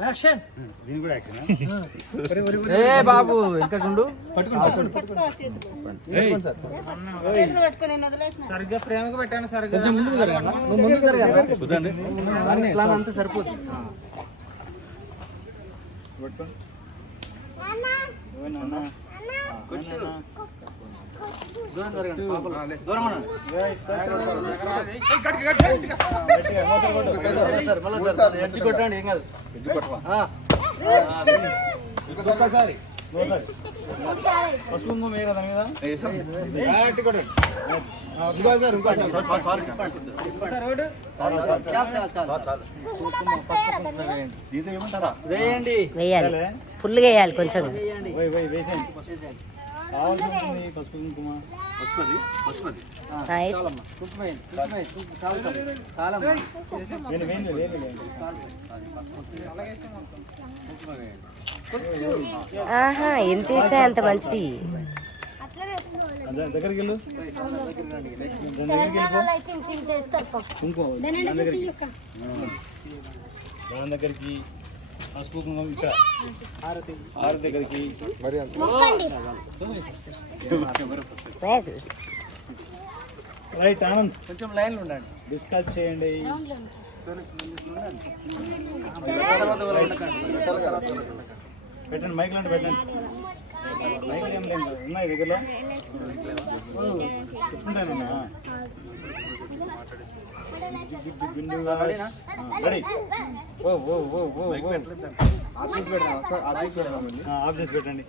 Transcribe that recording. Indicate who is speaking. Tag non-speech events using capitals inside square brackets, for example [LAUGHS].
Speaker 1: Action
Speaker 2: దీని కూడా action [LAUGHS]
Speaker 3: ఏ బాబు ఇంకా
Speaker 4: వదిలేసిన
Speaker 1: సరిగ్గా ప్రేమగా పెట్టాను సరిగ్గా.
Speaker 3: కొంచెం ముందుకు జరగండి. నువ్వు ముందుకు జరగండి.
Speaker 2: చూడండి
Speaker 3: ప్లాన్ అంతా సరిపోతుంది దూరం జరగండి పాపలు. మళ్ళీ సార్ మళ్ళీ సార్ ఎడ్జ్ కొట్టండి ఏం కాదు. ఆ.
Speaker 2: ఒక్కసారి పసుపు దాని మీద.
Speaker 3: వేయండి.
Speaker 5: వేయాలి. ఫుల్గా వేయాలి కొంచెం.
Speaker 2: వేసేయండి.
Speaker 5: ఆహా ఎంత ఇస్తే అంత మంచిది.
Speaker 2: దగ్గరికి వెళ్ళు. దగ్గరికి దాని దగ్గరికి పసుపు కుంకుమ ఇక్కడ ఆరు దగ్గరికి
Speaker 5: వేయాలి.
Speaker 2: రైట్ ఆనంద్
Speaker 3: కొంచెం లైన్లో ఉండండి
Speaker 2: డిస్కస్ చేయండి పెట్టండి మైక్ లాంటి పెట్టండి మైక్ ఏం లేదు ఉన్నాయి దగ్గరలో పెట్టుకుంటానన్నా ఆఫ్ చేసి పెట్టండి.